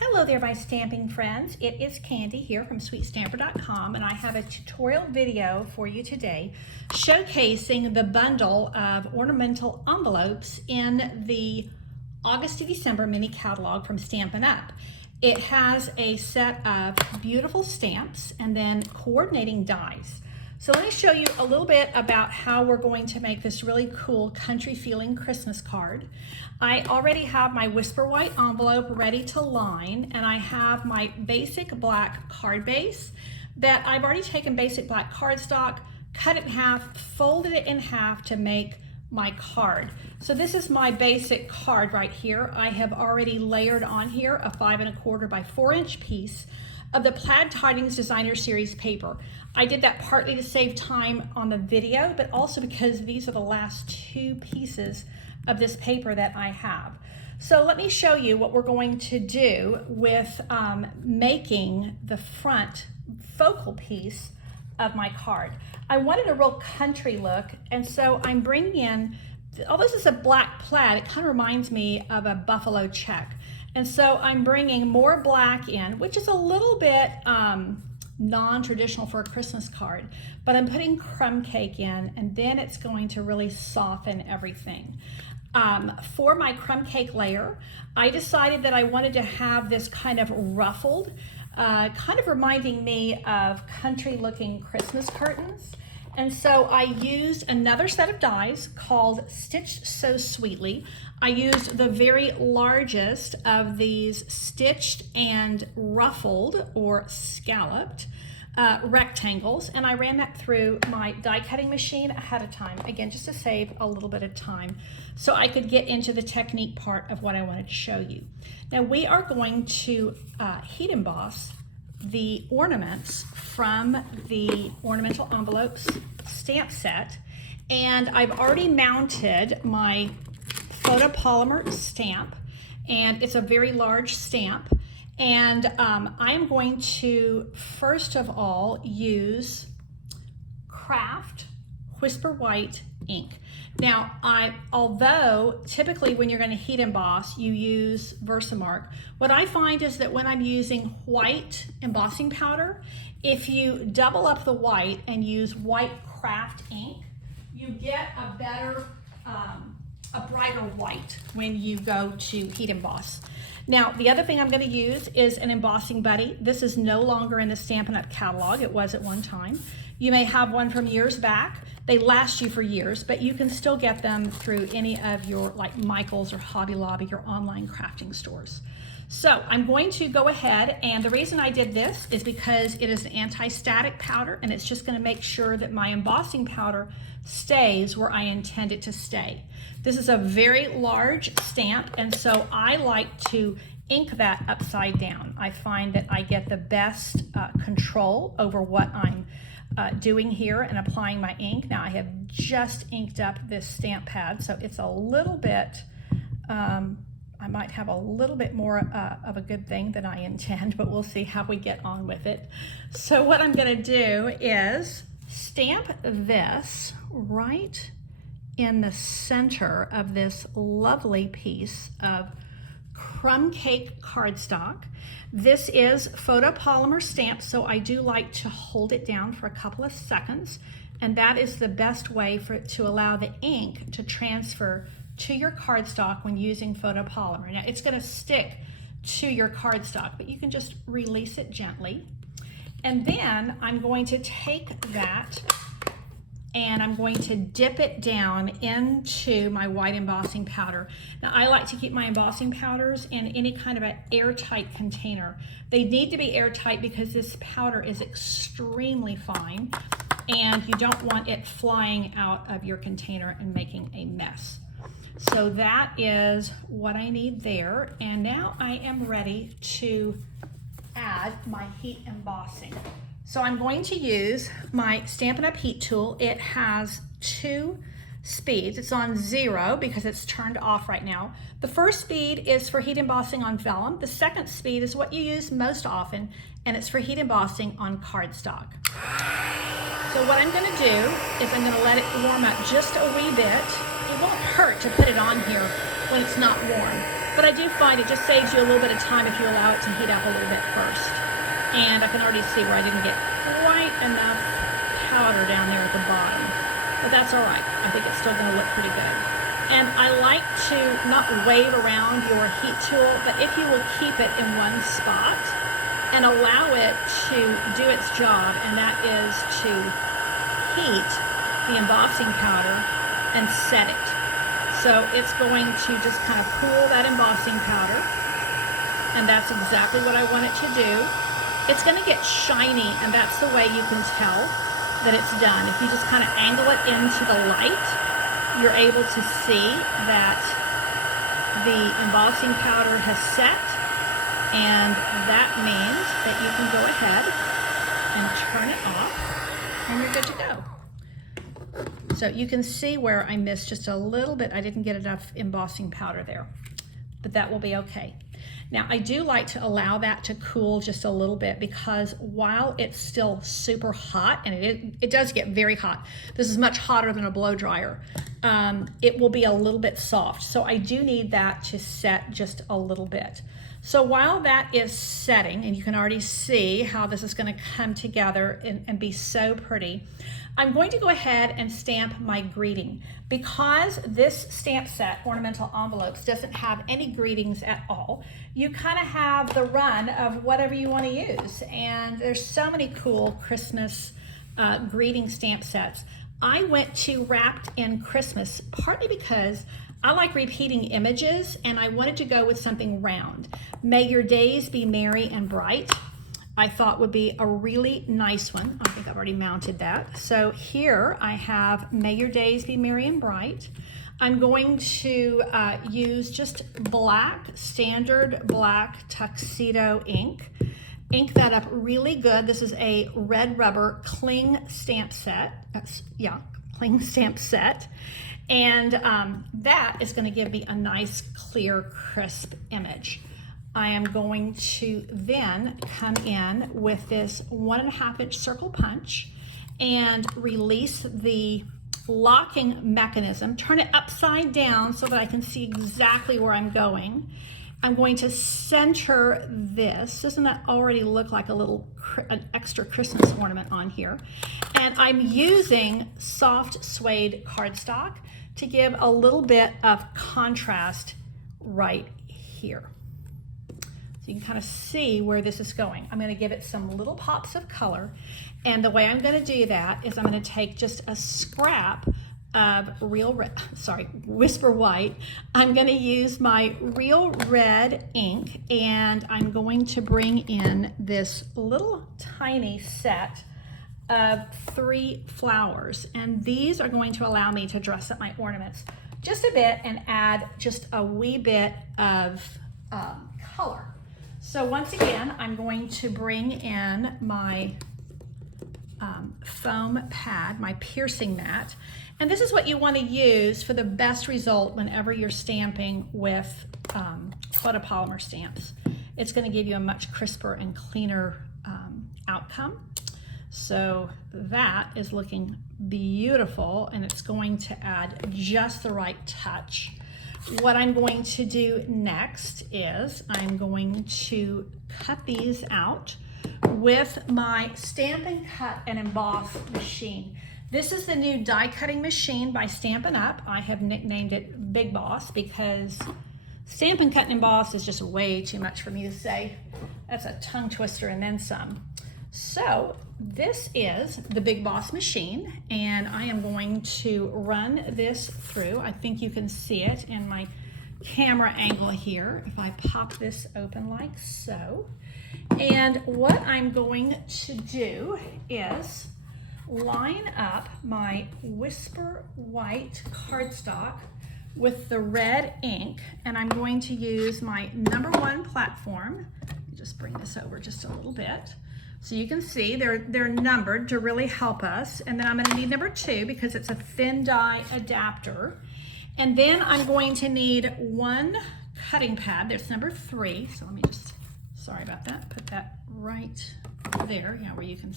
Hello there, my stamping friends. It is Candy here from sweetstamper.com, and I have a tutorial video for you today showcasing the bundle of ornamental envelopes in the August to December mini catalog from Stampin' Up. It has a set of beautiful stamps and then coordinating dies. So let me show you a little bit about how we're going to make this really cool country feeling Christmas card. I already have my Whisper White envelope ready to line, and I have my basic black card base that I've already taken basic black cardstock, cut it in half, folded it in half to make my card. So this is my basic card right here. I have already layered on here a 5 1/4 by 4 inch piece of the Plaid Tidings Designer Series paper. I did that partly to save time on the video, but also because these are the last 2 pieces of this paper that I have. So let me show you what we're going to do with making the front focal piece of my card. I wanted a real country look, and so I'm bringing in, although this is a black plaid, it kind of reminds me of a buffalo check. And so I'm bringing more black in, which is a little bit non-traditional for a Christmas card, but I'm putting crumb cake in, and then it's going to really soften everything. For my crumb cake layer, I decided that I wanted to have this kind of ruffled, kind of reminding me of country looking Christmas curtains. And so I used another set of dies called Stitched So Sweetly. I used the very largest of these stitched and ruffled or scalloped rectangles, and I ran that through my die cutting machine ahead of time, again just to save a little bit of time so I could get into the technique part of what I wanted to show you. Now we are going to heat emboss the ornaments from the Ornamental Envelopes stamp set, and I've already mounted my photopolymer stamp, and it's a very large stamp, and I am going to first of all use Craft Whisper White ink. Now, although typically when you're going to heat emboss, you use Versamark, what I find is that when I'm using white embossing powder, if you double up the white and use white craft ink, you get a better, a brighter white when you go to heat emboss. Now, the other thing I'm going to use is an embossing buddy. This is no longer in the Stampin' Up! Catalog. It was at one time. You may have one from years back. They last you for years, but you can still get them through any of your, like Michael's or Hobby Lobby, your online crafting stores. So I'm going to go ahead, and the reason I did this is because it is an anti-static powder, and it's just going to make sure that my embossing powder stays where I intend it to stay. This is a very large stamp, and so I like to ink that upside down. I find that I get the best control over what I'm doing here and applying my ink. Now I have just inked up this stamp pad, so it's a little bit, I might have a little bit more of a good thing than I intend, but we'll see how we get on with it. So what I'm gonna do is stamp this right in the center of this lovely piece of Crumb Cake cardstock. This is photopolymer stamp, so I do like to hold it down for a couple of seconds, and that is the best way for it to allow the ink to transfer to your cardstock when using photopolymer. Now it's going to stick to your cardstock, but you can just release it gently. And then I'm going to take that and I'm going to dip it down into my white embossing powder. Now I like to keep my embossing powders in any kind of an airtight container. They need to be airtight because this powder is extremely fine and you don't want it flying out of your container and making a mess. So that is what I need there. And now I am ready to add my heat embossing. So I'm going to use my Stampin' Up! Heat tool. It has 2 speeds. It's on 0 because it's turned off right now. The first speed is for heat embossing on vellum. The second speed is what you use most often, and it's for heat embossing on cardstock. So what I'm gonna do is I'm gonna let it warm up just a wee bit. It won't hurt to put it on here when it's not warm. But I do find it just saves you a little bit of time if you allow it to heat up a little bit first. And I can already see where I didn't get quite enough powder down there at the bottom. But that's all right. I think it's still going to look pretty good. And I like to not wave around your heat tool, but if you will keep it in one spot and allow it to do its job, and that is to heat the embossing powder and set it. So it's going to just kind of cool that embossing powder, and that's exactly what I want it to do. It's going to get shiny, and that's the way you can tell that it's done. If you just kind of angle it into the light, you're able to see that the embossing powder has set, and that means that you can go ahead and turn it off, and you're good to go. So you can see where I missed just a little bit. I didn't get enough embossing powder there, but that will be okay. Now, I do like to allow that to cool just a little bit, because while it's still super hot, and it does get very hot, this is much hotter than a blow dryer, it will be a little bit soft. So I do need that to set just a little bit. So while that is setting, and you can already see how this is going to come together and be so pretty, I'm going to go ahead and stamp my greeting. Because this stamp set, Ornamental Envelopes, doesn't have any greetings at all, you kind of have the run of whatever you want to use. And there's so many cool Christmas greeting stamp sets. I went to Wrapped in Christmas partly because I like repeating images, and I wanted to go with something round. May your days be merry and bright, I thought would be a really nice one. I think I've already mounted that. So here I have May Your Days Be Merry and Bright. I'm going to use just black, standard black tuxedo ink. Ink that up really good. This is a red rubber cling stamp set. Cling stamp set. And that is going to give me a nice, clear, crisp image. I am going to then come in with this 1.5 inch circle punch and release the locking mechanism, turn it upside down so that I can see exactly where I'm going. I'm going to center this. Doesn't that already look like an extra Christmas ornament on here? And I'm using soft suede cardstock to give a little bit of contrast right here. So you can kind of see where this is going. I'm going to give it some little pops of color. And the way I'm going to do that is I'm going to take just a scrap of Whisper White. I'm going to use my Real Red ink, and I'm going to bring in this little tiny set of 3 flowers. And these are going to allow me to dress up my ornaments just a bit and add just a wee bit of color. So once again, I'm going to bring in my foam pad, my piercing mat. And this is what you want to use for the best result whenever you're stamping with photopolymer stamps. It's going to give you a much crisper and cleaner outcome. So that is looking beautiful, and it's going to add just the right touch. What I'm going to do next is I'm going to cut these out with my Stampin' Cut and Emboss machine. This is the new die cutting machine by Stampin' Up. I have nicknamed it Big Boss because Stampin' Cut and Emboss is just way too much for me to say. That's a tongue twister and then some. So this is the Big Boss machine, and I am going to run this through. I think you can see it in my camera angle here if I pop this open like so. And what I'm going to do is line up my Whisper White cardstock with the red ink, and I'm going to use my #1 platform. Just bring this over just a little bit. So you can see they're numbered to really help us. And then I'm going to need #2 because it's a thin die adapter. And then I'm going to need 1 cutting pad. There's #3. So let me just, sorry about that, put that right there, where you can,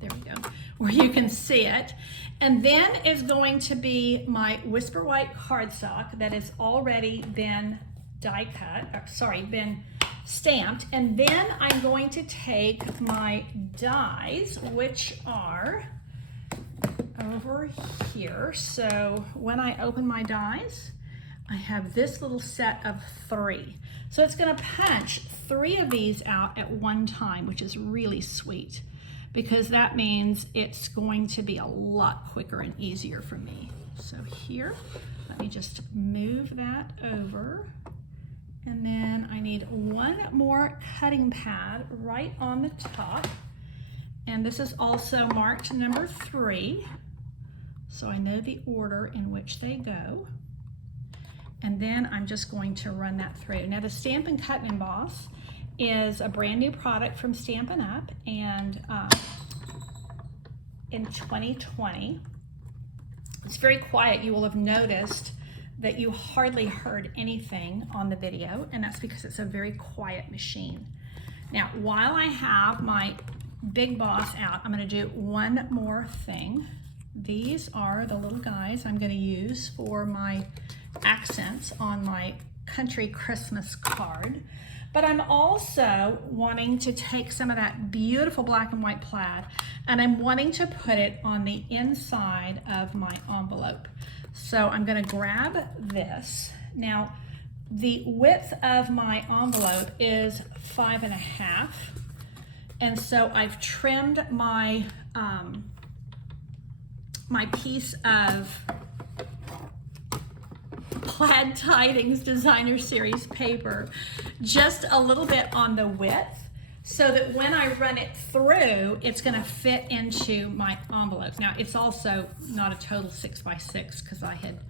there we go, where you can see it. And then is going to be my Whisper White cardstock that has already been die cut, been stamped, and then I'm going to take my dies, which are over here. So when I open my dies, I have this little set of 3. So it's going to punch 3 of these out at one time, which is really sweet, because that means it's going to be a lot quicker and easier for me. So here, let me just move that over. And then I need one more cutting pad right on the top. And this is also marked number 3. So I know the order in which they go. And then I'm just going to run that through. Now the Stamp and Cut and Emboss is a brand new product from Stampin' Up, and in 2020. It's very quiet. You will have noticed that you hardly heard anything on the video, and that's because it's a very quiet machine. Now, while I have my Big Boss out, I'm going to do one more thing. These are the little guys I'm going to use for my accents on my country Christmas card. But I'm also wanting to take some of that beautiful black and white plaid, and I'm wanting to put it on the inside of my envelope. So I'm going to grab this. Now, the width of my envelope is 5.5, and so I've trimmed my my piece of Plaid Tidings Designer Series paper just a little bit on the width, so that when I run it through, it's going to fit into my envelope. Now, it's also not a total 6x6 because I had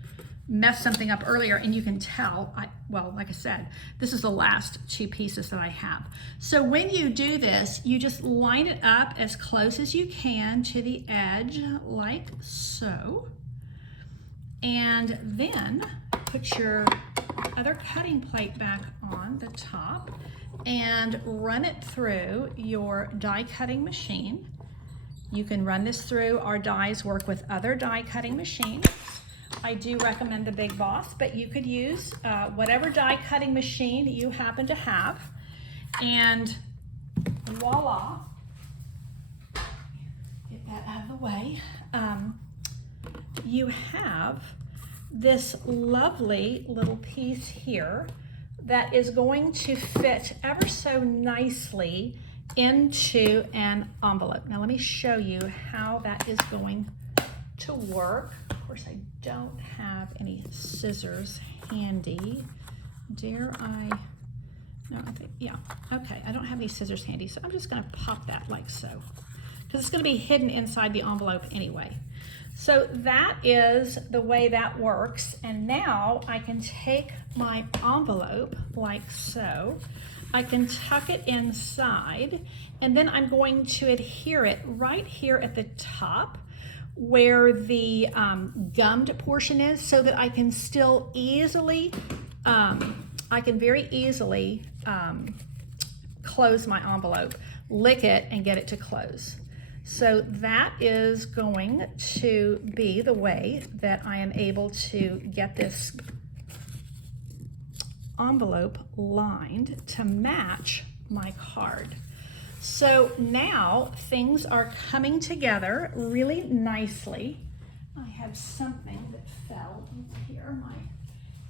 messed something up earlier, and you can tell, well, like I said, this is the last 2 pieces that I have. So when you do this, you just line it up as close as you can to the edge, like so. And then put your other cutting plate back on the top and run it through your die cutting machine. You can run this through. Our dies work with other die cutting machines. I do recommend the Big Boss, but you could use whatever die cutting machine you happen to have. And voila, get that out of the way. You have this lovely little piece here that is going to fit ever so nicely into an envelope. Now let me show you how that is going to work. Of course, I don't have any scissors handy. Dare I? No, I think, yeah, okay, I don't have any scissors handy, so I'm just gonna pop that like so, because it's gonna be hidden inside the envelope anyway. So that is the way that works. And now I can take my envelope like so. I can tuck it inside, and then I'm going to adhere it right here at the top where the gummed portion is, so that I can still easily, I can very easily close my envelope, lick it, and get it to close. So that is going to be the way that I am able to get this envelope lined to match my card. So now things are coming together really nicely. I have something that fell into here, my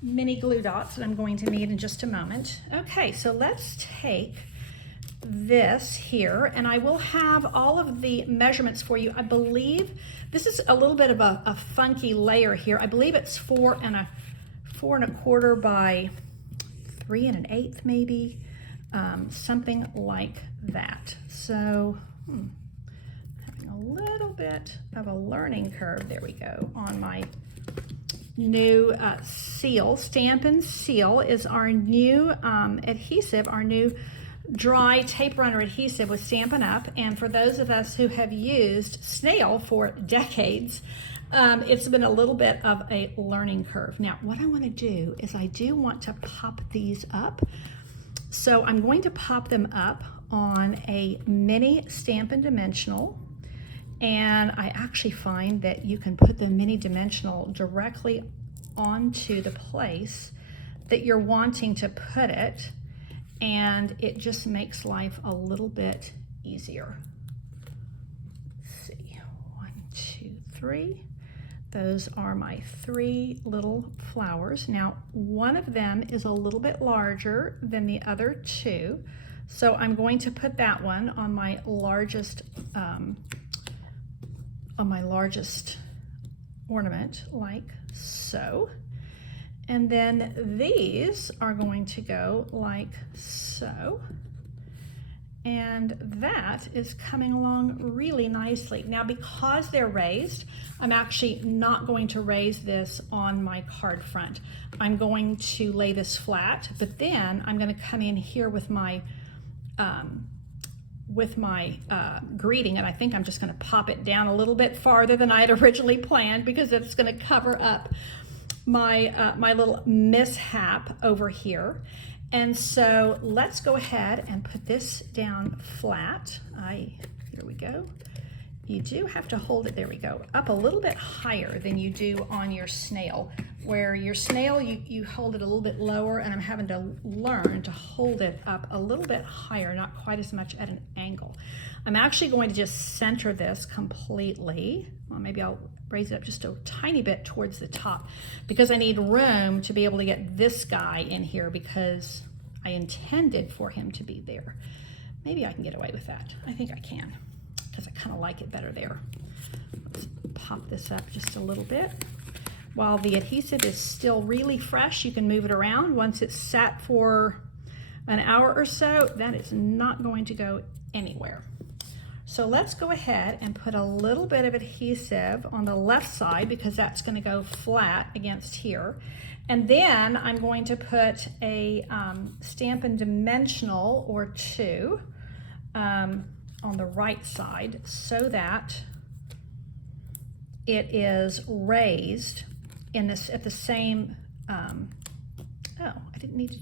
mini glue dots that I'm going to need in just a moment. Okay, so let's take this here, and I will have all of the measurements for you. I believe this is a little bit of a funky layer here. I believe it's 4 1/4 by 3 1/8 maybe, something like that. So having a little bit of a learning curve, there we go, on my new seal. Stamp and Seal is our new adhesive, our new dry tape runner adhesive with Stampin' Up. And for those of us who have used Snail for decades, it's been a little bit of a learning curve. Now, what I want to do is I do want to pop these up. So I'm going to pop them up on a mini Stampin' Dimensional. And I actually find that you can put the mini dimensional directly onto the place that you're wanting to put it, and it just makes life a little bit easier. Let's see, 1, 2, 3. Those are my 3 little flowers. Now, one of them is a little bit larger than the other 2, so I'm going to put that one on my largest ornament, like so. And then these are going to go like so. And that is coming along really nicely. Now, because they're raised, I'm actually not going to raise this on my card front. I'm going to lay this flat, but then I'm going to come in here with my greeting, and I think I'm just going to pop it down a little bit farther than I had originally planned, because it's going to cover up my my little mishap over here. And so let's go ahead and put this down flat. Here we go. You do have to hold it, there we go, up a little bit higher than you do on your snail. Where your snail, you hold it a little bit lower, and I'm having to learn to hold it up a little bit higher, not quite as much at an angle. I'm actually going to just center this completely. Well, maybe I'll raise it up just a tiny bit towards the top, because I need room to be able to get this guy in here, because I intended for him to be there. Maybe I can get away with that. I think I can, because I kind of like it better there. Let's pop this up just a little bit. While the adhesive is still really fresh, you can move it around. Once it's sat for an hour or so, that is not going to go anywhere. So let's go ahead and put a little bit of adhesive on the left side, because that's going to go flat against here. And then I'm going to put a Stampin' Dimensional or 2 on the right side, so that it is raised in this at the same, I need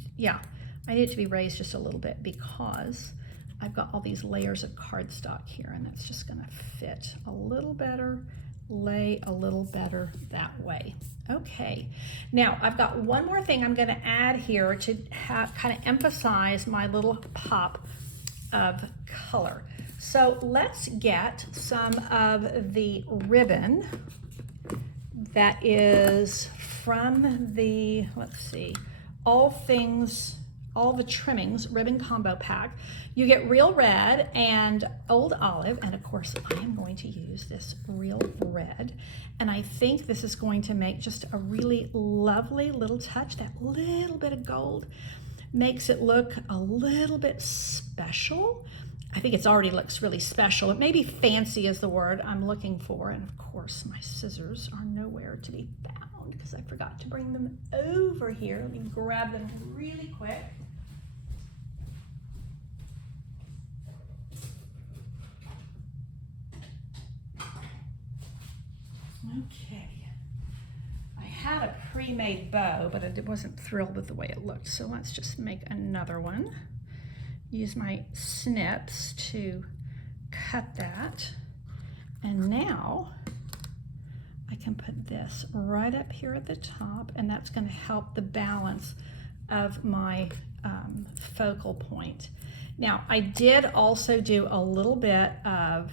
it to be raised just a little bit, because I've got all these layers of cardstock here, and that's just gonna fit a little better, lay a little better that way. Okay, now I've got one more thing I'm gonna add here to have kind of emphasize my little pop of color. So let's get some of the ribbon that is from the, let's see, All the Trimmings ribbon combo pack. You get Real Red and Old Olive, and of course I am going to use this Real Red, and I think this is going to make just a really lovely little touch. That little bit of gold makes it look a little bit special. I think it already looks really special, but maybe fancy is the word I'm looking for. And of course, my scissors are nowhere to be found, because I forgot to bring them over here. Let me grab them really quick. Okay. I had a pre-made bow, but I wasn't thrilled with the way it looked. So let's just make another one. Use my snips to cut that. And now I can put this right up here at the top, and that's going to help the balance of my focal point. Now, I did also do a little bit of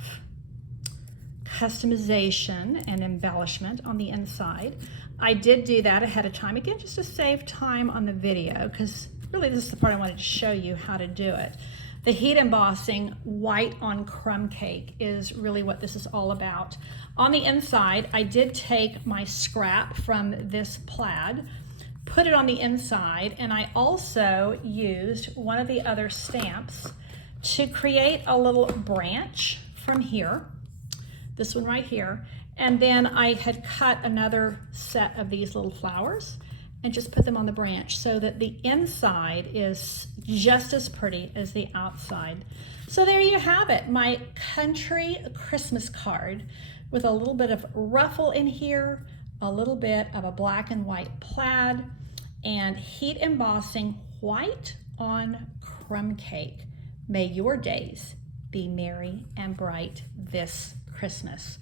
customization and embellishment on the inside. I did do that ahead of time, again, just to save time on the video, because really this is the part I wanted to show you how to do it. The heat embossing white on crumb cake is really what this is all about. On the inside, I did take my scrap from this plaid, put it on the inside, and I also used one of the other stamps to create a little branch from here, this one right here, and then I had cut another set of these little flowers and just put them on the branch, so that the inside is just as pretty as the outside. So there you have it, my country Christmas card with a little bit of ruffle in here, a little bit of a black and white plaid, and heat embossing white on crumb cake. May your days be merry and bright this Christmas.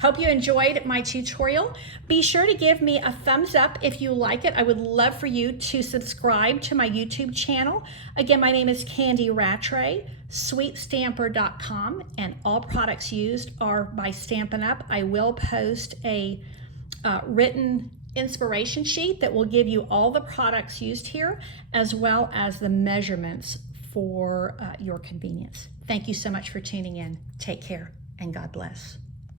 Hope you enjoyed my tutorial. Be sure to give me a thumbs up if you like it. I would love for you to subscribe to my YouTube channel. Again, my name is Candy Rattray, sweetstamper.com, and all products used are by Stampin' Up. I will post a written inspiration sheet that will give you all the products used here, as well as the measurements for your convenience. Thank you so much for tuning in. Take care and God bless.